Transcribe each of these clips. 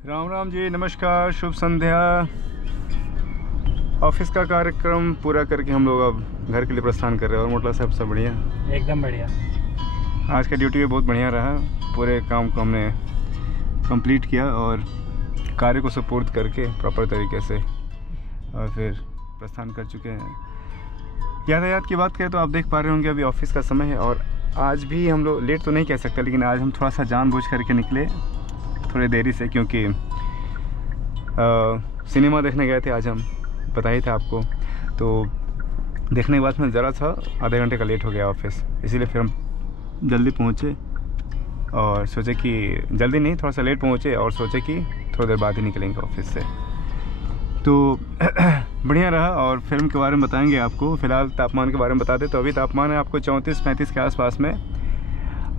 राम राम जी, नमस्कार, शुभ संध्या। ऑफिस का कार्यक्रम पूरा करके हम लोग अब घर के लिए प्रस्थान कर रहे हैं। और मोटला साहब सब बढ़िया? एकदम बढ़िया। आज का ड्यूटी भी बहुत बढ़िया रहा। पूरे काम को हमने कंप्लीट किया और कार्य को सपोर्ट करके प्रॉपर तरीके से और फिर प्रस्थान कर चुके हैं। यातायात की बात करें तो आप देख पा रहे होंगे अभी ऑफिस का समय है और आज भी हम लोग लेट तो नहीं कह सकते, लेकिन आज हम थोड़ा सा जानबूझ करके निकले थोड़ी देरी से, क्योंकि सिनेमा देखने गए थे आज हम, पता ही था आपको। तो देखने के बाद में ज़रा सा आधे घंटे का लेट हो गया ऑफिस, इसीलिए फिर हम जल्दी पहुँचे और सोचे कि जल्दी नहीं, थोड़ा सा लेट पहुँचे और सोचे कि थोड़ी देर बाद ही निकलेंगे ऑफिस से। तो बढ़िया रहा। और फिल्म के बारे में बताएंगे आपको। फ़िलहाल तापमान के बारे में बता दें तो अभी तापमान है आपको 34-35 के आसपास में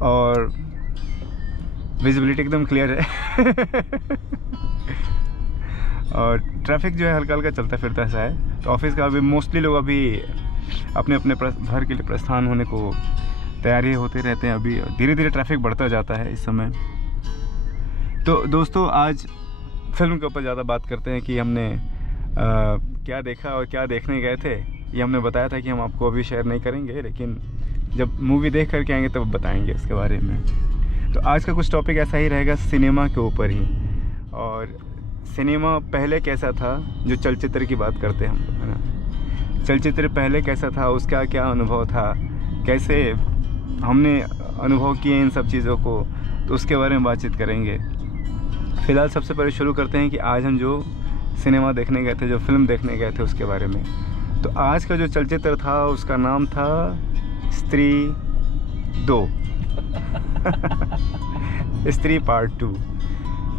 और विजिबिलिटी एकदम क्लियर है और ट्रैफिक जो है हल्का हल्का चलता फिरता सा है। तो ऑफिस का अभी मोस्टली लोग अभी अपने अपने घर के लिए प्रस्थान होने को तैयारी होते रहते हैं। अभी धीरे धीरे ट्रैफिक बढ़ता जाता है इस समय। तो दोस्तों, आज फिल्म के ऊपर ज़्यादा बात करते हैं कि हमने क्या देखा और क्या देखने गए थे। ये हमने बताया था कि हम आपको अभी शेयर नहीं करेंगे, लेकिन जब मूवी देख करके आएंगे तब बताएंगे इसके बारे में। तो आज का कुछ टॉपिक ऐसा ही रहेगा, सिनेमा के ऊपर ही। और सिनेमा पहले कैसा था, जो चलचित्र की बात करते हैं हम लोग, है ना। चलचित्र पहले कैसा था, उसका क्या अनुभव था, कैसे हमने अनुभव किए इन सब चीज़ों को, तो उसके बारे में बातचीत करेंगे। फ़िलहाल सबसे पहले शुरू करते हैं कि आज हम जो सिनेमा देखने गए थे, जो फिल्म देखने गए थे उसके बारे में। तो आज का जो चलचित्र था उसका नाम था स्त्री 2 स्त्री पार्ट 2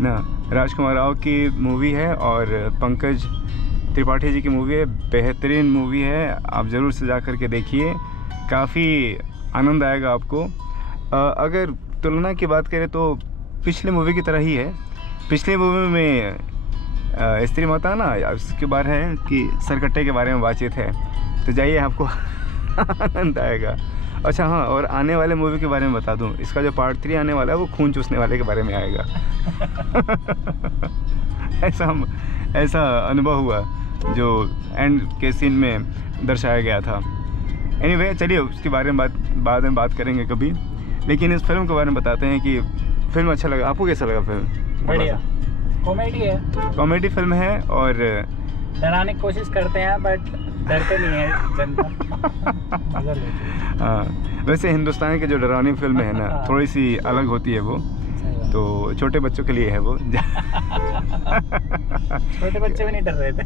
ना। राजकुमार राव की मूवी है और पंकज त्रिपाठी जी की मूवी है। बेहतरीन मूवी है, आप ज़रूर से जा कर के देखिए, काफ़ी आनंद आएगा आपको। अगर तुलना की बात करें तो पिछले मूवी की तरह ही है। पिछली मूवी में स्त्री माता ना, उसके बारे है कि सरकट्टे के बारे में बातचीत है, तो जाइए आपको आनंद आएगा। अच्छा हाँ, और आने वाले मूवी के बारे में बता दूं, इसका जो पार्ट 3 आने वाला है वो खून चूसने वाले के बारे में आएगा ऐसा अनुभव हुआ जो एंड के सीन में दर्शाया गया था। एनीवे, चलिए उसके बारे में बाद में बात करेंगे कभी। लेकिन इस फिल्म के बारे में बताते हैं कि फिल्म अच्छा लगा। आपको कैसा लगा फिल्म? बढ़िया, कॉमेडी है। कॉमेडी फिल्म है और डराने की कोशिश करते हैं बट डरते नहीं है जनता। मजा लेते हैं। हाँ, वैसे हिंदुस्तान की जो डरावनी फिल्म है ना, थोड़ी सी अलग होती है वो, तो छोटे बच्चों के लिए है वो छोटे बच्चे भी नहीं डर रहे थे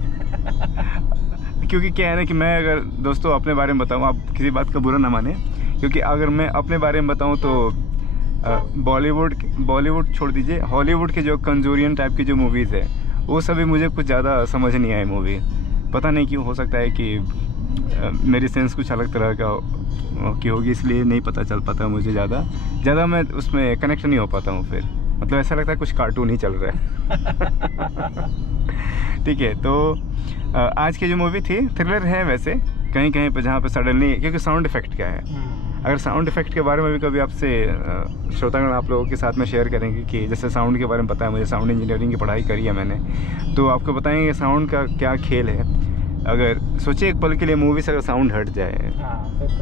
क्योंकि क्या है ना कि मैं अगर दोस्तों अपने बारे में बताऊँ, आप किसी बात का बुरा ना माने, क्योंकि अगर मैं अपने बारे में बताऊँ तो बॉलीवुड छोड़ दीजिए, हॉलीवुड के जो कंजूरियन टाइप की जो मूवीज़ है वो सभी मुझे कुछ ज़्यादा समझ नहीं आई मूवी। पता नहीं क्यों, हो सकता है कि मेरी सेंस कुछ अलग तरह की होगी, इसलिए नहीं पता चल पाता मुझे ज़्यादा मैं उसमें कनेक्ट नहीं हो पाता हूँ। फिर मतलब ऐसा लगता है कुछ कार्टून ही चल रहा है ठीक है। तो आज की जो मूवी थी थ्रिलर है वैसे, कहीं कहीं पर जहाँ पर सडनली, क्योंकि साउंड इफ़ेक्ट क्या है, अगर साउंड इफ़ेक्ट के बारे में भी कभी आपसे श्रोतागण आप लोगों के साथ में शेयर करेंगे कि जैसे साउंड के बारे में पता है मुझे, साउंड इंजीनियरिंग की पढ़ाई करी है मैंने, तो आपको बताएंगे साउंड का क्या खेल है। अगर सोचिए एक पल के लिए मूवी से अगर साउंड हट जाए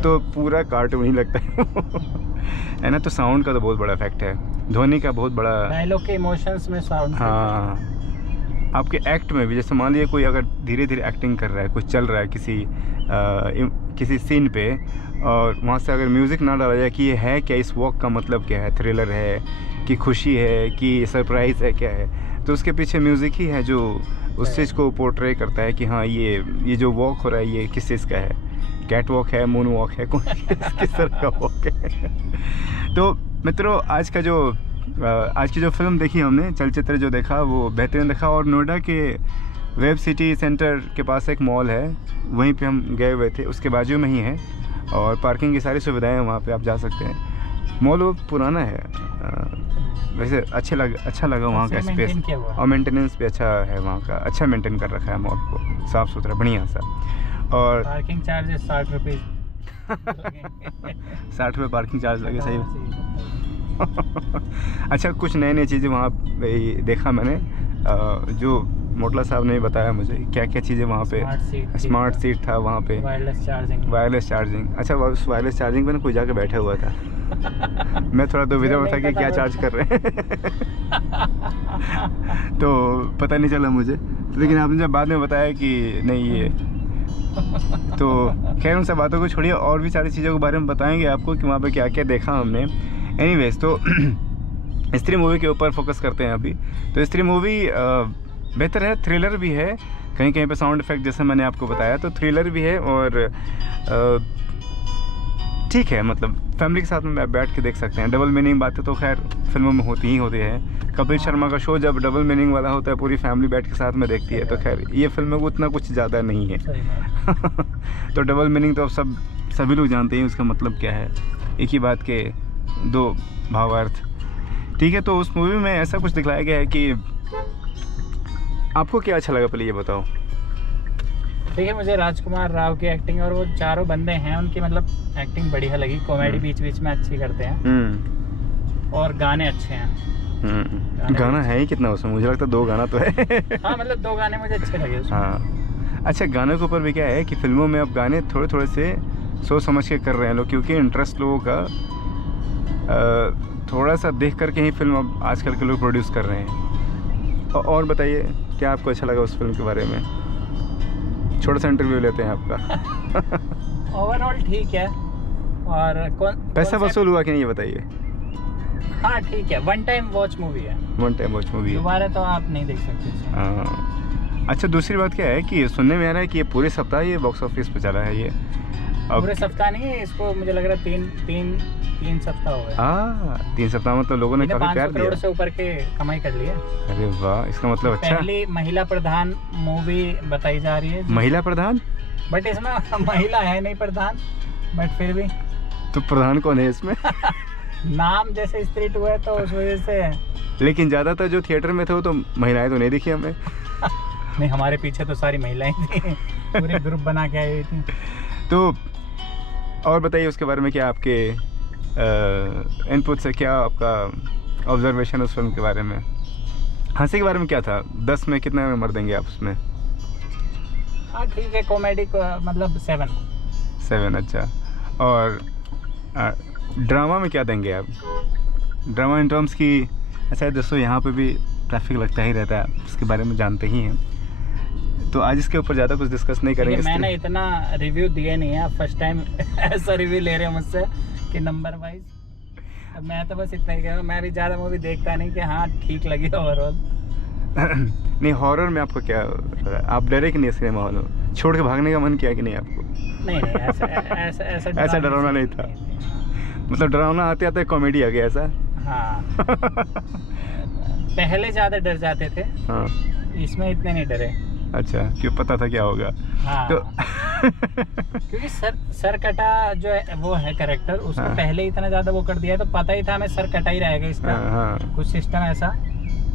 तो पूरा कार्टून ही लगता है ना। तो साउंड का तो बहुत बड़ा इफेक्ट है, ध्वनि का बहुत बड़ा, डायलॉग के इमोशंस में साउंड, हाँ, आपके एक्ट में भी। जैसे मान लीजिए कोई अगर धीरे धीरे एक्टिंग कर रहा है, कुछ चल रहा है किसी सीन पे, और वहाँ से अगर म्यूज़िक ना डाला जाए कि ये है क्या, इस वॉक का मतलब क्या है, थ्रिलर है कि खुशी है कि सरप्राइज़ है, क्या है, तो उसके पीछे म्यूज़िक ही है जो उस चीज़ को पोर्ट्रे करता है कि हाँ ये जो वॉक हो रहा है ये किस चीज़ का है, कैट वॉक है, मून वॉक है, किस तरह का वॉक है तो मित्रों, आज की जो फिल्म देखी हमने, चलचित्र जो देखा वो बेहतरीन देखा। और नोएडा के वेब सिटी सेंटर के पास एक मॉल है, वहीं पे हम गए हुए थे, उसके बाजू में ही है और पार्किंग की सारी सुविधाएं हैं, वहाँ पे आप जा सकते हैं। मॉल वो पुराना है वैसे, अच्छा लगा वहाँ का स्पेस, और मेंटेनेंस भी अच्छा है वहाँ का, अच्छा मेंटेन कर रखा है मॉल को, साफ़ सुथरा बढ़िया सा। और पार्किंग चार्ज 60 रुपये 60 रुपये पार्किंग चार्ज लगे, सही अच्छा, कुछ नई चीज़ें वहाँ पे देखा मैंने। जो मोटला साहब ने बताया मुझे क्या क्या चीज़ें वहाँ पे, स्मार्ट सीट था वहाँ पे, वायरलेस चार्जिंग। अच्छा, उस वायरलेस चार्जिंग पे ना कोई जाके बैठा हुआ था। मैं थोड़ा दुविधा में था कि क्या चार्ज कर रहे हैं। तो पता नहीं चला मुझे, लेकिन आपने जब बाद में बताया कि नहीं ये, तो खैर उन सब बातों को छोड़िए, और भी सारी चीज़ों के बारे में बताएंगे आपको कि वहाँ पे क्या क्या देखा हमने। एनीवेज, तो स्त्री मूवी के ऊपर फोकस करते हैं अभी। तो स्त्री मूवी बेहतर है, थ्रिलर भी है, कहीं कहीं पे साउंड इफेक्ट जैसे मैंने आपको बताया, तो थ्रिलर भी है और ठीक है, मतलब फैमिली के साथ में बैठ के देख सकते हैं। डबल मीनिंग बातें तो खैर फिल्मों में होती ही होती है। कपिल शर्मा का शो जब डबल मीनिंग वाला होता है पूरी फैमिली बैठ के साथ में देखती है, तो खैर ये फिल्म में उतना कुछ ज़्यादा नहीं है। तो डबल मीनिंग तो अब सभी लोग जानते हैं उसका मतलब क्या है, एक ही बात के दो भावार्थ। ठीक है, तो उस मूवी में ऐसा कुछ दिखलाया गया है कि आपको क्या अच्छा लगा, पहले ये बताओ। देखिए, मुझे राजकुमार राव की एक्टिंग और वो चारों बंदे हैं उनकी मतलब एक्टिंग बढ़िया लगी। कॉमेडी बीच बीच में अच्छी करते हैं और गाने अच्छे हैं। गाना है ही कितना उसमें, मुझे लगता है 2 गाना तो है। हाँ, मतलब 2 गाने मुझे अच्छे लगे उसमें। हाँ, अच्छा, गाने के ऊपर भी क्या है कि फिल्मों में अब गाने थोड़े थोड़े से सोच समझ के कर रहे हैं लोग, क्योंकि इंटरेस्ट लोगों का थोड़ा सा देख करके ही फिल्म अब आजकल के लोग प्रोड्यूस कर रहे हैं। और बताइए क्या आपको अच्छा लगा उस फिल्म के बारे में, छोटा सा इंटरव्यू लेते हैं आपका। ओवरऑल ठीक है। और पैसा वसूल हुआ कि नहीं, ये बताइए। हाँ ठीक है, 1 टाइम वॉच मूवी है। 1 टाइम वॉच मूवी है, दोबारा तो आप नहीं देख सकते। अच्छा, दूसरी बात क्या है कि सुनने में आ रहा है कि ये पूरे सप्ताह ये बॉक्स ऑफिस पे चला है। ये पूरे सप्ताह नहीं है, इसको मुझे लग रहा है 3 सप्ताह हो गए। 3 सप्ताह मतलब लोगों ने काफी प्यार दिया। 500 करोड़ से ऊपर के कमाई कर लिया। अरे वाह, इसका मतलब अच्छा। पहली महिला प्रधान मूवी बताई जा रही है। महिला प्रधान? बट इसमें महिला है नहीं प्रधान, बट फिर भी। तो प्रधान कौन है इसमें? नाम जैसे स्त्री 2 है तो उस वजह से। लेकिन ज्यादातर जो थिएटर में थे वो तो महिलाएं तो नहीं दिखी हमें। नहीं, हमारे पीछे तो सारी महिलाएं थी, पूरे ग्रुप बना के आई हुई थी। तो और बताइए उसके बारे में, क्या आपके इनपुट से क्या आपका ऑब्जर्वेशन उस फिल्म के बारे में? हंसी के बारे में क्या था? 10 में कितना नंबर देंगे आप उसमें? हाँ ठीक है, कॉमेडी को मतलब 7। अच्छा, और ड्रामा में क्या देंगे आप? ड्रामा इन टर्म्स की, अच्छा दोस्तों यहाँ पे भी ट्रैफिक लगता ही रहता है, उसके बारे में जानते ही हैं, तो आज इसके ऊपर ज़्यादा कुछ डिस्कस नहीं करेंगे। मैंने इतना रिव्यू दिया नहीं है, फर्स्ट टाइम ऐसा रिव्यू ले रहे हैं मुझसे कि नंबर वाइज। मैं तो बस इतना ही कह रहा हूँ, मैं भी ज़्यादा मूवी देखता नहीं कि हाँ ठीक लगी ओवरऑल। नहीं, हॉरर में आपको क्या, आप डरे कि नहीं सिनेमा हॉल में? छोड़ के भागने का मन किया कि नहीं आपको? नहीं, ऐसा डरावना नहीं था। मतलब डरावना आते आते कॉमेडी आ गया ऐसा? हाँ। पहले ज़्यादा डर जाते थे, हाँ, इसमें इतने नहीं डरे। अच्छा, क्यों, पता था क्या होगा? हाँ। तो क्योंकि सर कटा जो है वो है कैरेक्टर, उसको हाँ। पहले इतना ज़्यादा वो कर दिया है, तो पता ही था हमें सर कटा ही रहेगा इसका। हाँ। कुछ सिस्टम ऐसा,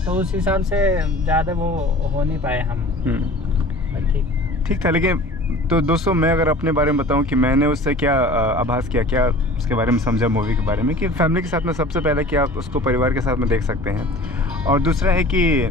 तो उस हिसाब से ज़्यादा वो हो नहीं पाए हम। ठीक था। लेकिन तो दोस्तों, मैं अगर अपने बारे में बताऊं कि मैंने उससे क्या आभास किया, क्या उसके बारे में समझा मूवी के बारे में, कि फैमिली के साथ में सबसे पहले कि आप उसको परिवार के साथ में देख सकते हैं, और दूसरा है कि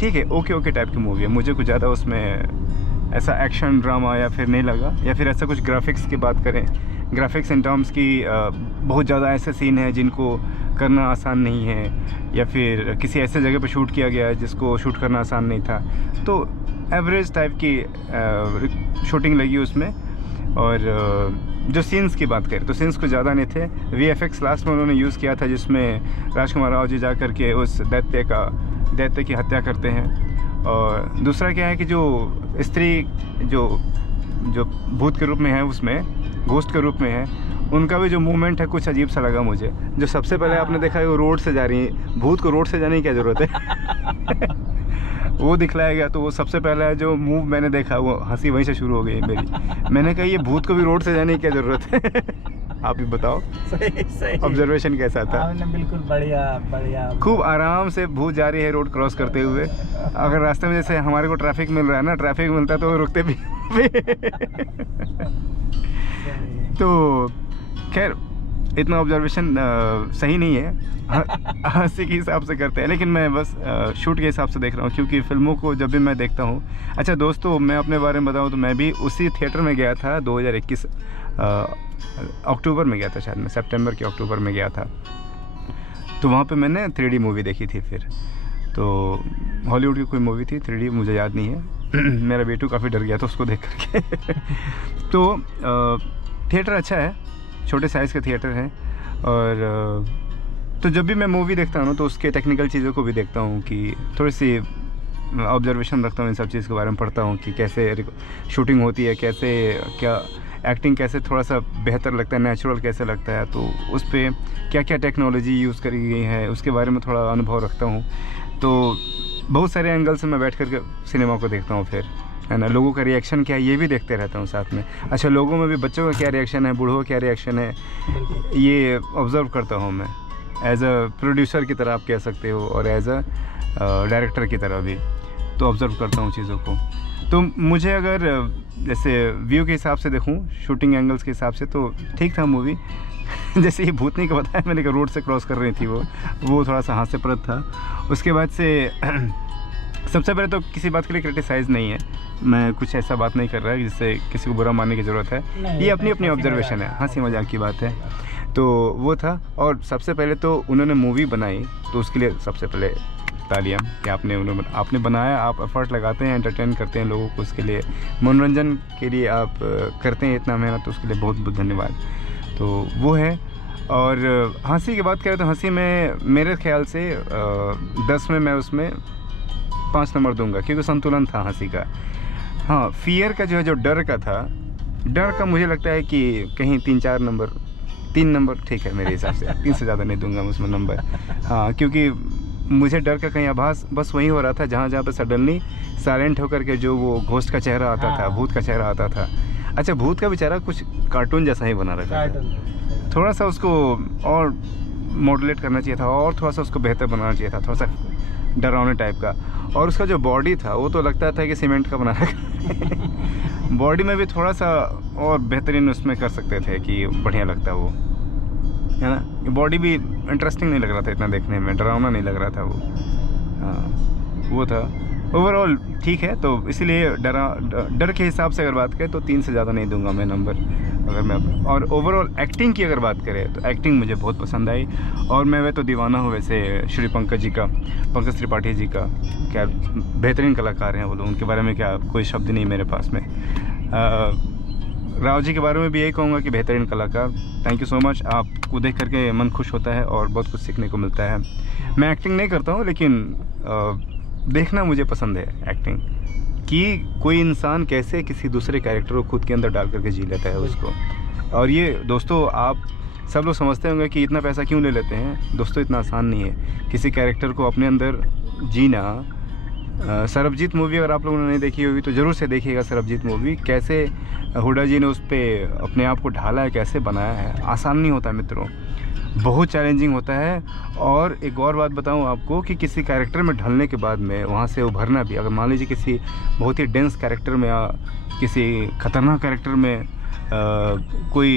ठीक है, ओके टाइप की मूवी है, मुझे कुछ ज़्यादा उसमें ऐसा एक्शन ड्रामा या फिर नहीं लगा, या फिर ऐसा कुछ ग्राफिक्स की बात करें, ग्राफिक्स इन टर्म्स की बहुत ज़्यादा ऐसे सीन है जिनको करना आसान नहीं है, या फिर किसी ऐसे जगह पर शूट किया गया है जिसको शूट करना आसान नहीं था, तो एवरेज टाइप की शूटिंग लगी उसमें। और जो सीन्स की बात करें तो सीन्स कुछ ज़्यादा नहीं थे। VFX लास्ट में उन्होंने यूज़ किया था, जिसमें राजकुमार राव जी जा कर के उस दैत्य की हत्या करते हैं। और दूसरा क्या है कि जो स्त्री जो भूत के रूप में है, उसमें घोस्ट के रूप में है, उनका भी जो मूवमेंट है कुछ अजीब सा लगा मुझे। जो सबसे पहले आपने देखा है वो रोड से जा रही है, भूत को रोड से जाने की क्या ज़रूरत है? वो दिखलाया गया, तो वो सबसे पहला जो मूव मैंने देखा, वो हंसी वहीं से शुरू हो गई मेरी। मैंने कहा ये भूत को भी रोड से जाने की क्या ज़रूरत है? आप ही बताओ, सही ऑब्जर्वेशन कैसा था? आपने बिल्कुल बढ़िया। खूब आराम से भूत जा रही है रोड क्रॉस करते हुए। अगर रास्ते में जैसे हमारे को ट्रैफिक मिल रहा है ना, ट्रैफिक मिलता है तो रुकते भी। तो खैर इतना ऑब्जर्वेशन सही नहीं है। हंसी के हिसाब से करते हैं, लेकिन मैं बस शूट के हिसाब से देख रहा हूँ, क्योंकि फिल्मों को जब भी मैं देखता हूँ। अच्छा दोस्तों, मैं अपने बारे में बताऊँ तो मैं भी उसी थिएटर में गया था 2021 अक्टूबर में गया था, शायद मैं सितंबर के अक्टूबर में गया था। तो वहाँ पे मैंने 3D मूवी देखी थी। फिर तो हॉलीवुड की कोई मूवी थी 3D, मुझे याद नहीं है। मेरा बेटू काफ़ी डर गया था उसको देख करके। तो थिएटर अच्छा है, छोटे साइज़ का थिएटर है। और तो जब भी मैं मूवी देखता हूँ ना, तो उसके टेक्निकल चीज़ों को भी देखता हूँ, कि थोड़ी सी ऑब्जर्वेशन रखता हूँ इन सब चीज़ के बारे में, पढ़ता हूँ कि कैसे शूटिंग होती है, कैसे क्या एक्टिंग कैसे थोड़ा सा बेहतर लगता है, नेचुरल कैसे लगता है, तो उस पर क्या क्या टेक्नोलॉजी यूज़ करी गई है उसके बारे में थोड़ा अनुभव रखता हूँ। तो बहुत सारे एंगल से मैं बैठ कर के सिनेमा को देखता हूँ। फिर है ना, लोगों का रिएक्शन क्या है ये भी देखते रहता हूँ साथ में। अच्छा, लोगों में भी बच्चों का क्या रिएक्शन है, बूढ़ों का क्या रिएक्शन है, ये ऑब्ज़र्व करता हूँ मैं, एज अ प्रोड्यूसर की तरह आप कह सकते हो, और एज अ डायरेक्टर की तरह भी। तो ऑब्ज़र्व करता हूँ चीज़ों को। तो मुझे अगर जैसे व्यू के हिसाब से देखूँ, शूटिंग एंगल्स के हिसाब से, तो ठीक था मूवी। जैसे ये भूतनी का बताया मैंने कि रोड से क्रॉस कर रही थी वो थोड़ा सा हास्यप्रद था। उसके बाद से सबसे पहले तो किसी बात के लिए क्रिटिसाइज़ नहीं है, मैं कुछ ऐसा बात नहीं कर रहा है जिससे किसी को बुरा मानने की ज़रूरत है। ये अपनी अपनी ऑब्जर्वेशन है, हंसी मजाक की बात है। तो वो था। और सबसे पहले तो उन्होंने मूवी बनाई, तो उसके लिए सबसे पहले तालियां कि आपने बनाया, आप एफर्ट लगाते हैं, एंटरटेन करते हैं लोगों को, उसके लिए मनोरंजन के लिए आप करते हैं इतना मेहनत, तो उसके लिए बहुत बहुत धन्यवाद। तो वो है। और हंसी की बात करें तो हंसी में मेरे ख्याल से 10 में मैं उसमें 5 नंबर दूंगा, क्योंकि संतुलन था हंसी का। हाँ, फियर का जो है, जो डर का था, डर का मुझे लगता है कि कहीं 3 नंबर ठीक है मेरे हिसाब से। 3 से ज़्यादा नहीं दूंगा मैं उसमें नंबर। हाँ, क्योंकि मुझे डर का कहीं आभास बस वहीं हो रहा था जहाँ पे सडनली साइलेंट होकर के जो वो घोस्ट का चेहरा आता था, भूत का चेहरा आता था। अच्छा, भूत का बेचारा कुछ कार्टून जैसा ही बना रखा था, थोड़ा सा उसको और मॉडुलेट करना चाहिए था, और थोड़ा सा उसको बेहतर बनाना चाहिए था, थोड़ा सा डरावने टाइप का। और उसका जो बॉडी था वो तो लगता था कि सीमेंट का बना रखा। बॉडी में भी थोड़ा सा और बेहतरीन उसमें कर सकते थे कि बढ़िया लगता वो, है ना। बॉडी भी इंटरेस्टिंग नहीं लग रहा था इतना देखने में, डरावना नहीं लग रहा था वो। हाँ, वो था। ओवरऑल ठीक है। तो इसीलिए डर के हिसाब से अगर बात करें तो 3 से ज़्यादा नहीं दूंगा मैं नंबर, अगर मैं। और ओवरऑल एक्टिंग की अगर बात करें तो एक्टिंग मुझे बहुत पसंद आई, और मैं वे तो दीवाना हूँ वैसे श्री पंकज त्रिपाठी जी का। क्या बेहतरीन कलाकार हैं वो लोग, उनके बारे में क्या कोई शब्द नहीं मेरे पास में। राव जी के बारे में भी यही कहूँगा कि बेहतरीन कलाकार। Thank you so much. आपको देख करके मन खुश होता है और बहुत कुछ सीखने को मिलता है। मैं एक्टिंग नहीं करता हूँ, लेकिन देखना मुझे पसंद है एक्टिंग, कि कोई इंसान कैसे किसी दूसरे कैरेक्टर को खुद के अंदर डाल करके जी लेता है उसको। और ये दोस्तों, आप सब लोग समझते होंगे कि इतना पैसा क्यों ले लेते हैं। दोस्तों, इतना आसान नहीं है किसी कैरेक्टर को अपने अंदर जीना। सरबजीत मूवी अगर आप लोगों ने नहीं देखी होगी तो ज़रूर से देखिएगा सरबजीत मूवी। कैसे हुड्डा जी ने उस पर अपने आप को ढाला है, कैसे बनाया है। आसान नहीं होता मित्रों, बहुत चैलेंजिंग होता है। और एक और बात बताऊं आपको कि किसी कैरेक्टर में ढलने के बाद में वहाँ से उभरना भी, अगर मान लीजिए किसी बहुत ही डेंस कैरेक्टर में या किसी ख़तरनाक कैरेक्टर में कोई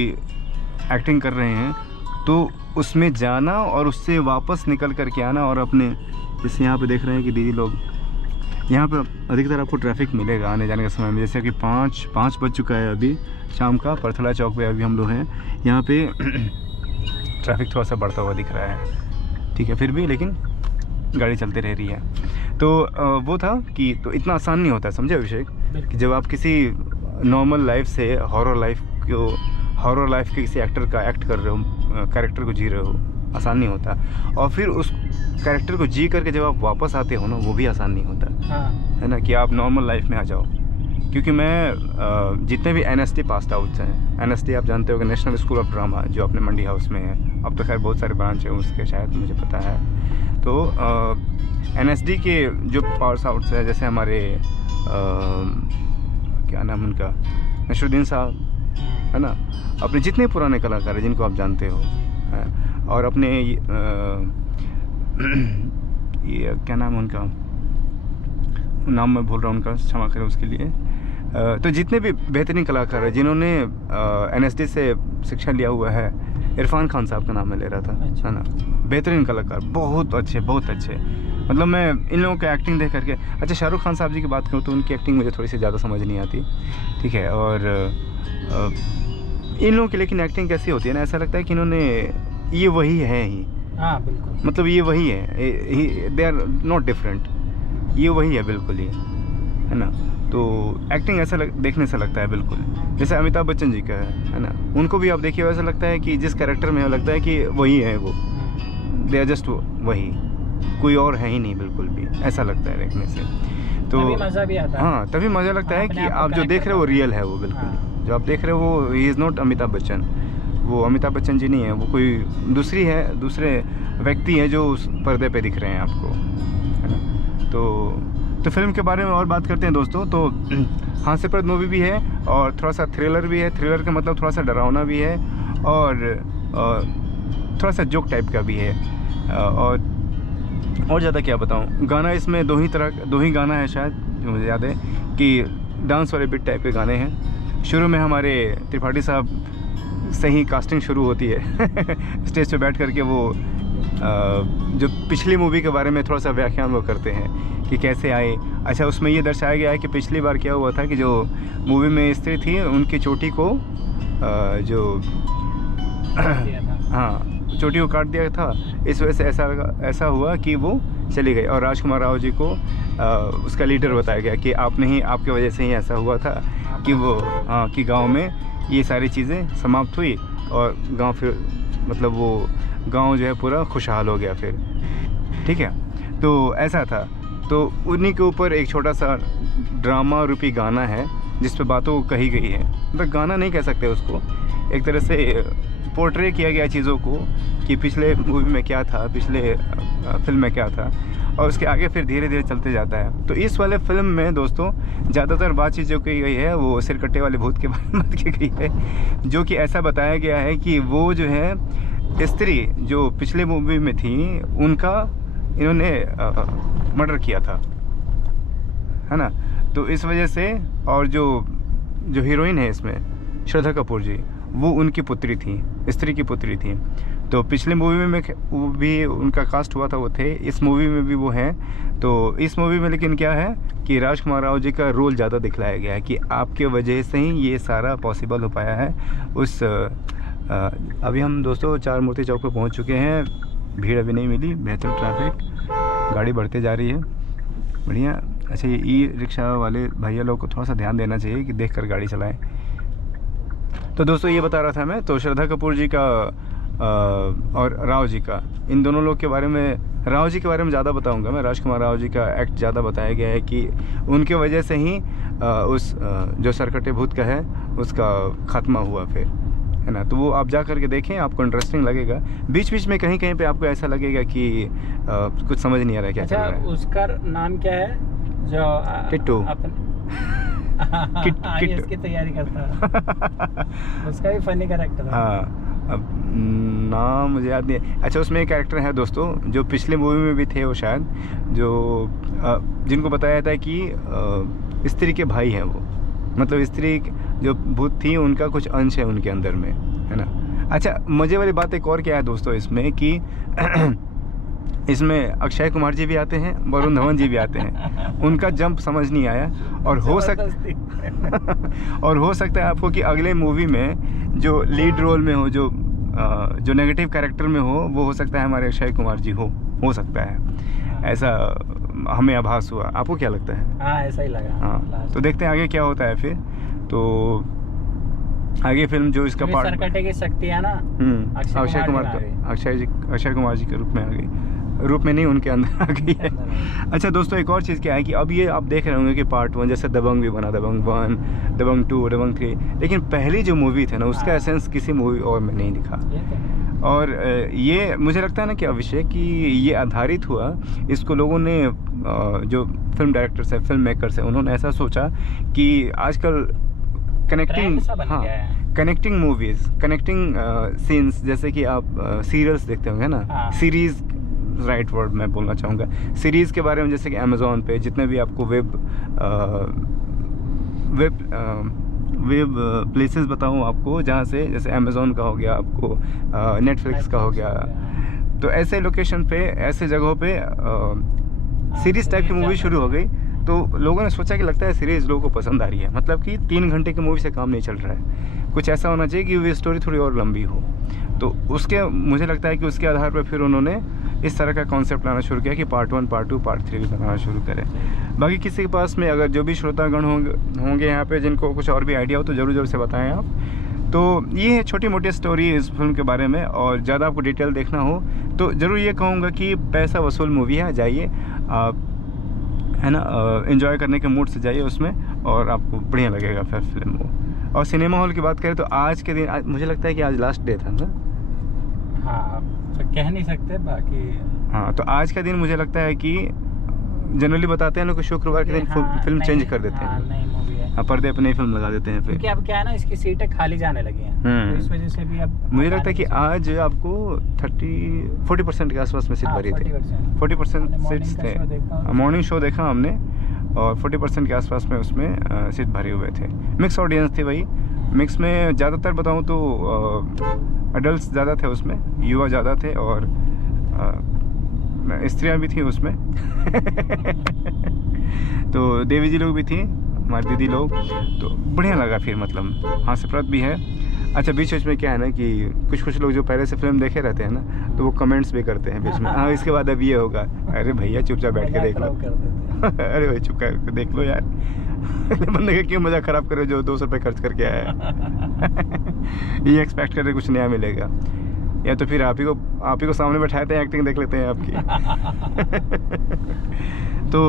एक्टिंग कर रहे हैं, तो उसमें जाना और उससे वापस निकल कर के आना। और अपने जैसे यहाँ पे देख रहे हैं कि दीदी लोग, यहाँ पे अधिकतर आपको ट्रैफिक मिलेगा आने जाने के समय में। जैसे कि 5 बज चुका है अभी शाम का, परथला चौक पे अभी हम लोग हैं। यहाँ पे ट्रैफिक थोड़ा सा बढ़ता हुआ दिख रहा है, ठीक है, फिर भी लेकिन गाड़ी चलती रह रही है। तो वो था कि तो इतना आसान नहीं होता है, समझे अभिषेक, कि जब आप किसी नॉर्मल लाइफ से हॉरर लाइफ के किसी एक्टर का एक्ट कर रहे हो, कैरेक्टर को जी रहे हो, आसान नहीं होता। और फिर उस कैरेक्टर को जी करके जब आप वापस आते हो ना, वो भी आसान नहीं होता। हाँ। है ना, कि आप नॉर्मल लाइफ में आ जाओ। क्योंकि मैं जितने भी NST पास आउट्स हैं, NST आप जानते हो कि नेशनल स्कूल ऑफ ड्रामा, जो अपने मंडी हाउस में है, अब तो खैर बहुत सारे ब्रांच हैं उसके, शायद मुझे पता है। तो NSD के जो पास आउट्स हैं, जैसे हमारे क्या नाम उनका, नशरुद्दीन साहब, है ना, अपने जितने पुराने कलाकार हैं जिनको आप जानते हो, है, और अपने ये क्या नाम है उनका, नाम मैं भूल रहा हूँ उनका, क्षमा करें उसके लिए। तो जितने भी बेहतरीन कलाकार हैं जिन्होंने NSD से शिक्षा लिया हुआ है, इरफान खान साहब का नाम मैं ले रहा था। अच्छा। है ना, बेहतरीन कलाकार, बहुत अच्छे बहुत अच्छे। मतलब मैं इन लोगों की एक्टिंग देख करके, अच्छा शाहरुख खान साहब जी की बात करूँ तो उनकी एक्टिंग मुझे थोड़ी सी ज़्यादा समझ नहीं आती, ठीक है। और इन लोगों की लेकिन एक्टिंग कैसी होती है ना, ऐसा लगता है कि इन्होंने ये वही है ही, हाँ बिल्कुल, मतलब ये वही है, दे आर नॉट डिफरेंट, ये वही है बिल्कुल ही, है ना। तो एक्टिंग ऐसा देखने से लगता है बिल्कुल जैसे अमिताभ बच्चन जी का है ना, उनको भी आप देखिए वैसा लगता है कि जिस कैरेक्टर में लगता है कि वही है वो, दे आर जस्ट वही, कोई और है ही नहीं बिल्कुल भी, ऐसा लगता है देखने से। तो तभी मज़ा भी आता है। हाँ, तभी मज़ा लगता है अपने कि आप को आप जो connect देख रहे हो वो करता है। रियल है वो बिल्कुल। हाँ। जो आप देख रहे हो वो he is not Amitabh Bachchan, वो अमिताभ बच्चन जी नहीं है, वो कोई दूसरी है, दूसरे व्यक्ति हैं जो उस पर्दे पे दिख रहे हैं आपको, है ना। तो फिल्म के बारे में और बात करते हैं दोस्तों। तो हास्यप्रद मूवी भी है और थोड़ा सा थ्रिलर भी है। थ्रिलर का मतलब थोड़ा सा डरावना भी है और थोड़ा सा जोक टाइप का भी है। और ज़्यादा क्या बताऊँ, गाना इसमें दो ही गाना है शायद जो मुझे याद है कि डांस वाले बिट टाइप के गाने हैं। शुरू में हमारे त्रिपाठी साहब से ही कास्टिंग शुरू होती है स्टेज पे बैठ करके वो जो पिछली मूवी के बारे में थोड़ा सा व्याख्यान वो करते हैं कि कैसे आए। अच्छा, उसमें ये दर्शाया गया है कि पिछली बार क्या हुआ था कि जो मूवी में स्त्री थी उनकी चोटी को जो हाँ चोटी को काट दिया था, इस वजह से ऐसा हुआ कि वो चली गई और राजकुमार राव जी को उसका लीडर बताया गया कि आपके वजह से ही ऐसा हुआ था कि वो कि गांव में ये सारी चीज़ें समाप्त हुई और गांव फिर मतलब वो गांव जो है पूरा खुशहाल हो गया फिर, ठीक है। तो ऐसा था, तो उन्हीं के ऊपर एक छोटा सा ड्रामा रूपी गाना है जिस पे बातों कही गई है, मतलब गाना नहीं कह सकते उसको, एक तरह से पोर्ट्रे किया गया चीज़ों को कि पिछले मूवी में क्या था, पिछले फिल्म में क्या था, और उसके आगे फिर धीरे धीरे चलते जाता है। तो इस वाले फिल्म में दोस्तों ज़्यादातर बातचीत जो की गई है वो सिरकट्टे वाले भूत के बारे में बात की गई है, जो कि ऐसा बताया गया है कि वो जो है स्त्री जो पिछले मूवी में थी उनका इन्होंने मर्डर किया था, है ना। तो इस वजह से, और जो हीरोइन है इसमें श्रद्धा कपूर जी, वो उनकी पुत्री थी, स्त्री की पुत्री थी। तो पिछले मूवी में वो भी उनका कास्ट हुआ था, वो थे, इस मूवी में भी वो हैं। तो इस मूवी में लेकिन क्या है कि राजकुमार राव जी का रोल ज़्यादा दिखलाया गया है कि आपके वजह से ही ये सारा पॉसिबल हो पाया है। अभी हम दोस्तों चार मूर्ति चौक पर पहुंच चुके हैं, भीड़ अभी नहीं मिली, बेहतर ट्रैफिक, गाड़ी बढ़ते जा रही है, बढ़िया। अच्छा, ये ई रिक्शा वाले भैया लोग को थोड़ा सा ध्यान देना चाहिए कि देख कर गाड़ी चलाएं। तो दोस्तों ये बता रहा था मैं, तो श्रद्धा कपूर जी का और राव जी का, इन दोनों लोग के बारे में, राव जी के बारे में ज़्यादा बताऊंगा मैं। राजकुमार राव जी का एक्ट ज़्यादा बताया गया है कि उनके वजह से ही उस जो सरकटे भूत का है उसका खात्मा हुआ फिर, है ना। तो वो आप जा करके देखें, आपको इंटरेस्टिंग लगेगा। बीच बीच में कहीं कहीं पे आपको ऐसा लगेगा कि कुछ समझ नहीं आ रहा है क्या चल रहा है। उसका नाम क्या है जो किट्टू किट्टू इसकी तैयारी करता है उसका भी फनी कैरेक्टर है। हाँ, अब नाम मुझे याद नहीं है। अच्छा, उसमें एक कैरेक्टर है दोस्तों जो पिछले मूवी में भी थे, वो शायद जो जिनको बताया था कि स्त्री के भाई हैं वो, मतलब स्त्री जो भूत थी उनका कुछ अंश है उनके अंदर में, है ना। अच्छा, मज़े वाली बात एक और क्या है दोस्तों इसमें कि इसमें अक्षय कुमार जी भी आते हैं, वरुण धवन जी भी आते हैं। उनका जंप समझ नहीं आया, और हो सकता है आपको कि अगले मूवी में जो लीड रोल में हो, जो नेगेटिव कैरेक्टर में हो सकता है हमारे अक्षय कुमार जी हो सकता है, ऐसा हमें आभास हुआ। आपको क्या लगता है? हाँ, ऐसा ही लगा। हाँ, तो देखते हैं आगे क्या होता है फिर। तो आगे फिल्म जो इसका पार्ट सरकटे की शक्ति है ना, अक्षय कुमार जी के रूप में आ गई, रूप में नहीं, उनके अंदर आ गई है। अच्छा दोस्तों, एक और चीज़ क्या है कि अब ये आप देख रहे होंगे कि पार्ट 1 जैसे दबंग भी बना, दबंग 1, दबंग 2, दबंग 3, लेकिन पहली जो मूवी थी ना उसका एसेंस किसी मूवी और में नहीं दिखा। और ये मुझे लगता है ना कि अभिषेक कि ये आधारित हुआ, इसको लोगों ने जो फिल्म डायरेक्टर्स है, फिल्म मेकर्स है, उन्होंने ऐसा सोचा कि आजकल कनेक्टिंग मूवीज़, कनेक्टिंग सीन्स, जैसे कि आप सीरियल्स देखते होंगे ना, सीरीज़ राइट वर्ड मैं बोलना चाहूँगा, सीरीज़ के बारे में, जैसे कि अमेज़ॉन पे जितने भी आपको वेब प्लेसेस बताऊं आपको, जहाँ से जैसे अमेज़ॉन का हो गया, आपको नेटफ्लिक्स का हो गया, तो ऐसे लोकेशन पे, ऐसे जगहों पे सीरीज़ टाइप की मूवी शुरू हो गई। तो लोगों ने सोचा कि लगता है सीरीज़ लोगों को पसंद आ रही है, मतलब कि 3 घंटे की मूवी से काम नहीं चल रहा है, कुछ ऐसा होना चाहिए कि वो स्टोरी थोड़ी और लंबी हो। तो उसके मुझे लगता है कि उसके आधार पर फिर उन्होंने इस तरह का कॉन्सेप्ट लाना शुरू किया कि पार्ट 1, पार्ट 2, पार्ट 3 भी बनाना शुरू करें। बाकी किसी के पास में अगर जो भी श्रोतागण होंगे यहाँ पे जिनको कुछ और भी आइडिया हो तो ज़रूर से बताएं आप। तो ये है छोटी मोटी स्टोरी इस फिल्म के बारे में, और ज़्यादा आपको डिटेल देखना हो तो ज़रूर ये कहूँगा कि पैसा वसूल मूवी है, जाइए आप, है ना, एंजॉय करने के मूड से जाइए उसमें, और आपको बढ़िया लगेगा फिर फिल्म वो। और सिनेमा हॉल की बात करें तो आज के दिन मुझे लगता है कि आज लास्ट डे था ना। हाँ, तो कह नहीं सकते बाकी। हाँ, तो आज का दिन मुझे लगता है कि जनरली बताते हैं लोग शुक्रवार के दिन फिल्म चेंज कर देते हैं। नई मूवी है, हाँ, पर्दे पे नई फिल्म लगा देते हैं फिर, क्योंकि अब क्या है ना, इसकी सीटें खाली जाने लगी हैं, तो इस वजह से भी अब मुझे लगता है कि आज आपको 40% के आसपास में सीट भरी थी। 40% सीट्स थे। मॉर्निंग शो देखा हमने, और 40% के आसपास में उसमें सीट भरे हुए थे। मिक्स ऑडियंस थी भाई। मिक्स में ज़्यादातर बताऊँ तो अडल्ट ज़्यादा थे उसमें, युवा ज़्यादा थे, और स्त्रियाँ भी थी उसमें तो देवी जी लोग भी थी, हमारी दीदी लोग, तो बढ़िया लगा फिर, मतलब हास्यप्रद भी है। अच्छा, बीच बीच में क्या है ना कि कुछ लोग जो पहले से फिल्म देखे रहते हैं ना, तो वो कमेंट्स भी करते हैं बीच में, हाँ इसके बाद अब ये होगा, अरे भैया चुपचाप बैठ के देख लो अरे भाई चुप कर देख लो यार बंदे का क्यों मजा खराब करे जो 200 रुपये खर्च करके आया है ये एक्सपेक्ट करे कुछ नया मिलेगा, या तो फिर आप ही को सामने बैठाते हैं, एक्टिंग देख लेते हैं आपकी तो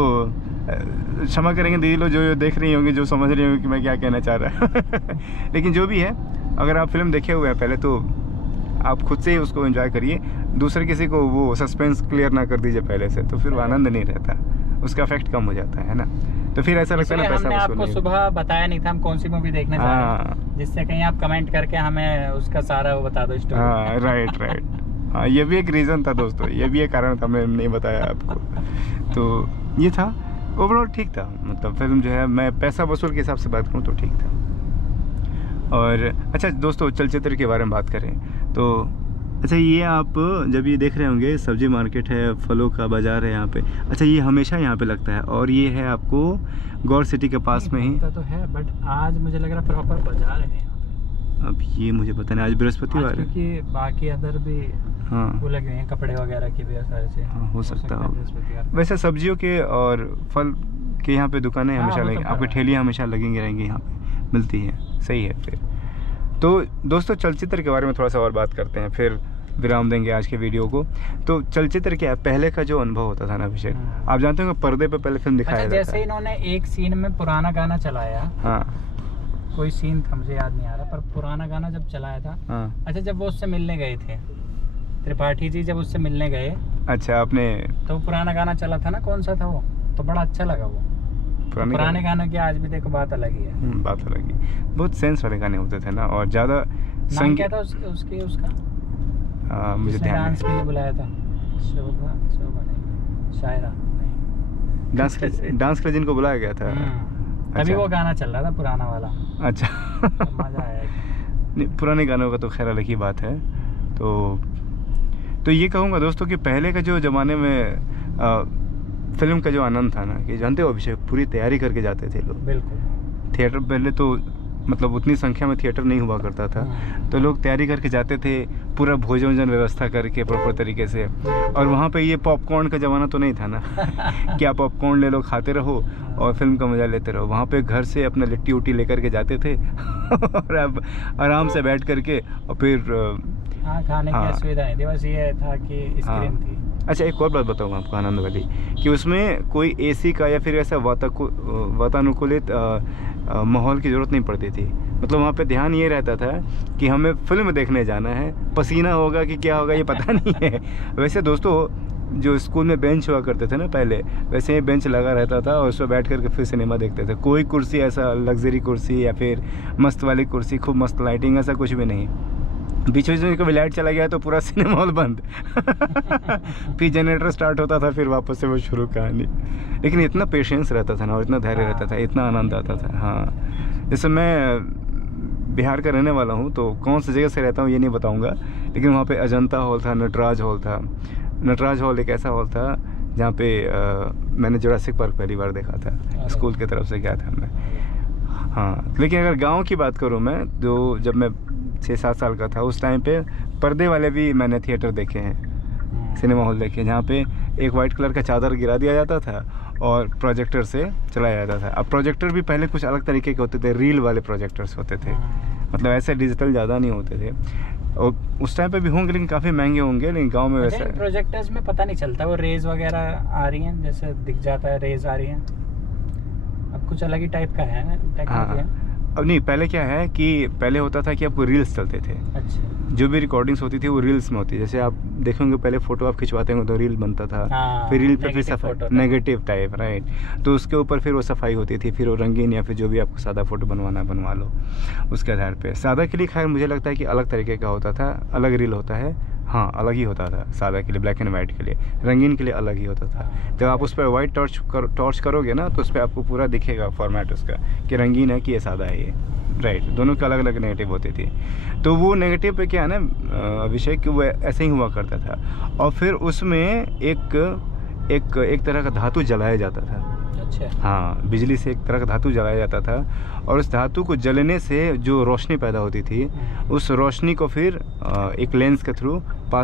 क्षमा करेंगे दीदी लोग जो देख रही होंगी, जो समझ रही होंगी कि मैं क्या कहना चाह रहा लेकिन जो भी है, अगर आप फिल्म देखे हुए हैं पहले तो आप खुद से ही उसको एंजॉय करिए, दूसरे किसी को वो सस्पेंस क्लियर ना कर दीजिए पहले से, तो फिर वो आनंद नहीं रहता, उसका इफेक्ट कम हो जाता है ना। तो फिर ऐसा लगता है ना पैसा हमने आपको सुबह बताया नहीं था हम कौन सी मूवी देखने जा रहे हैं, जिससे कहीं आप कमेंट करके हमें उसका सारा वो बता दो स्टोरी। हाँ, राइट। हाँ, ये भी एक रीज़न था दोस्तों, ये भी एक कारण था, मैं नहीं बताया आपको। तो ये था, ओवरऑल ठीक था, मतलब फिल्म जो है, मैं पैसा वसूल के हिसाब से बात करूँ तो ठीक था। और अच्छा दोस्तों, चलचित्र के बारे में बात करें तो अच्छा, ये आप जब ये देख रहे होंगे, सब्जी मार्केट है, फलों का बाज़ार है यहाँ पे। अच्छा, ये हमेशा यहाँ पे लगता है, और ये है आपको गौर सिटी के पास में ही तो है, बट आज मुझे लग रहा है प्रॉपर बाजार है यहाँ पे। अब ये मुझे पता नहीं, आज बृहस्पतिवार है, क्योंकि बाकी अदर भी हाँ वो लगे हैं, कपड़े वगैरह की भी सारे से। हाँ, हो सकता है। वैसे सब्जियों के और फल के यहाँ पे दुकानें हमेशा लगी, आपकी ठेलियाँ हमेशा लगेंगी रहेंगी, यहाँ पे मिलती हैं, सही है। फिर तो दोस्तों, चलचित्र के बारे में थोड़ा सा और बात करते हैं, फिर विराम देंगे आज के वीडियो को। तो चलचित्र क्या, पहले का जो अनुभव होता था ना अभिषेक, आप जानते हो पर्दे पे पहले फिल्म दिखाया जाता था। जैसे इन्होंने एक सीन में पुराना गाना चलाया, हाँ कोई सीन था मुझे याद नहीं आ रहा, पर पुराना गाना जब चलाया था, हाँ। अच्छा जब वो उससे मिलने गए थे, त्रिपाठी जी जब उससे मिलने गए, अच्छा आपने, तो पुराना गाना चला था ना, कौन सा था वो, तो बड़ा अच्छा लगा वो। पुराने गानों की आज भी देखो बात अलग ही है, बात अलग ही, बहुत सेंस वाले गाने होते थे ना, और ज़्यादा नाम क्या था उसका मुझे ध्यान डांस के लिए बुलाया था, शोभा नहीं, शायरा नहीं, डांस के लिए जिनको बुलाया गया था, तभी वो गाना चल रहा था पुराना वाला। अच्छा मज़ा आया। नहीं, पुराने गानों का तो खैर अलग ही बात है। तो ये कहूँगा दोस्तों कि पहले का जो ज़माने में फिल्म का जो आनंद था ना, कि जानते हो अभिषेक, पूरी तैयारी करके जाते थे लोग। बिल्कुल। थिएटर पहले तो मतलब उतनी संख्या में थिएटर नहीं हुआ करता था, तो लोग तैयारी करके जाते थे, पूरा भोजन व्यवस्था करके प्रॉपर तरीके से। और वहाँ पे ये पॉपकॉर्न का ज़माना तो नहीं था ना कि आप पॉपकॉर्न ले लो, खाते रहो और फिल्म का मज़ा लेते रहो। वहाँ पे घर से अपना लिट्टी उट्टी लेकर के जाते थे और अब आराम से बैठ करके, और फिर खाने की सुविधा नहीं थी, बस ये था कि स्क्रीन थी। अच्छा, एक और बात बताऊँ आपको आनंद वाली, कि उसमें कोई एसी का या फिर ऐसा वातानुकूलित माहौल की ज़रूरत नहीं पड़ती थी। मतलब वहाँ पे ध्यान ये रहता था कि हमें फिल्म देखने जाना है, पसीना होगा कि क्या होगा ये पता नहीं है। वैसे दोस्तों, जो स्कूल में बेंच हुआ करते थे ना पहले, वैसे ही बेंच लगा रहता था और उस पर बैठ करके फिर सिनेमा देखते थे। कोई कुर्सी ऐसा लग्जरी कुर्सी या फिर मस्त वाली कुर्सी, खूब मस्त लाइटिंग, ऐसा कुछ भी नहीं। बीच बीच में कभी लाइट चला गया तो पूरा सिनेमा हॉल बंद फिर जनरेटर स्टार्ट होता था, फिर वापस से वो शुरू कहानी। लेकिन इतना पेशेंस रहता था ना, और इतना धैर्य रहता था, इतना आनंद आता था। हाँ, जैसे मैं बिहार का रहने वाला हूँ, तो कौन सी जगह से रहता हूँ ये नहीं बताऊँगा, लेकिन वहाँ पे अजंता हॉल था, नटराज हॉल था। नटराज हॉल एक ऐसा हॉल था जहाँ पे मैंने जुरासिक पार्क पहली बार देखा था, स्कूल की तरफ से गया था मैं। हाँ, लेकिन अगर गांव की बात करूँ मैं, तो जब मैं 6-7 साल का था उस टाइम पे पर्दे वाले भी मैंने थिएटर देखे हैं, सिनेमा हॉल देखे हैं, जहाँ पे एक वाइट कलर का चादर गिरा दिया जाता था और प्रोजेक्टर से चलाया जाता था। अब प्रोजेक्टर भी पहले कुछ अलग तरीके के होते थे, रील वाले प्रोजेक्टर्स होते थे, मतलब ऐसे डिजिटल ज़्यादा नहीं होते थे। और उस टाइम पे भी होंगे लेकिन काफ़ी महंगे होंगे, लेकिन गांव में वैसा प्रोजेक्टर्स में पता नहीं चलता, वो रेज वगैरह आ रही हैं, जैसे दिख जाता है रेज आ रही हैं। अब कुछ अलग ही टाइप का है ना टेक्नोलॉजी। हाँ, अब नहीं, पहले क्या है कि पहले होता था कि आपको रील्स चलते थे। अच्छा। जो भी रिकॉर्डिंग्स होती थी वो रील्स में होती, जैसे आप देखेंगे पहले फ़ोटो आप खिंचवाते होंगे तो रील बनता था। हाँ, फिर रील पे फिर नेगेटिव सफाई, फोटो था। Negative type, right. तो उसके ऊपर फिर वो सफाई होती थी, फिर वो रंगीन या फिर जो भी आपको सादा फ़ोटो बनवा लो उसके आधार पे। सादा के लिए खैर मुझे लगता है कि अलग तरीके का होता था, अलग रील होता है। हाँ, अलग ही होता था सादा के लिए, ब्लैक एंड वाइट के लिए। रंगीन के लिए अलग ही होता था। जब आप उस पर वाइट टॉर्च करोगे ना, तो उस पर आपको पूरा दिखेगा फॉर्मेट उसका कि रंगीन है कि ये सादा है, ये राइट। दोनों के अलग अलग नेगेटिव होती थी। तो वो नेगेटिव पे क्या है ना विषय कि वो ऐसे ही हुआ करता था, और फिर उसमें एक तरह का धातु जलाया जाता था। अच्छा। हाँ, बिजली से एक तरह का धातु जलाया जाता था, और उस धातु को जलने से जो रोशनी पैदा होती थी, उस रोशनी को फिर एक लेंस के थ्रू पास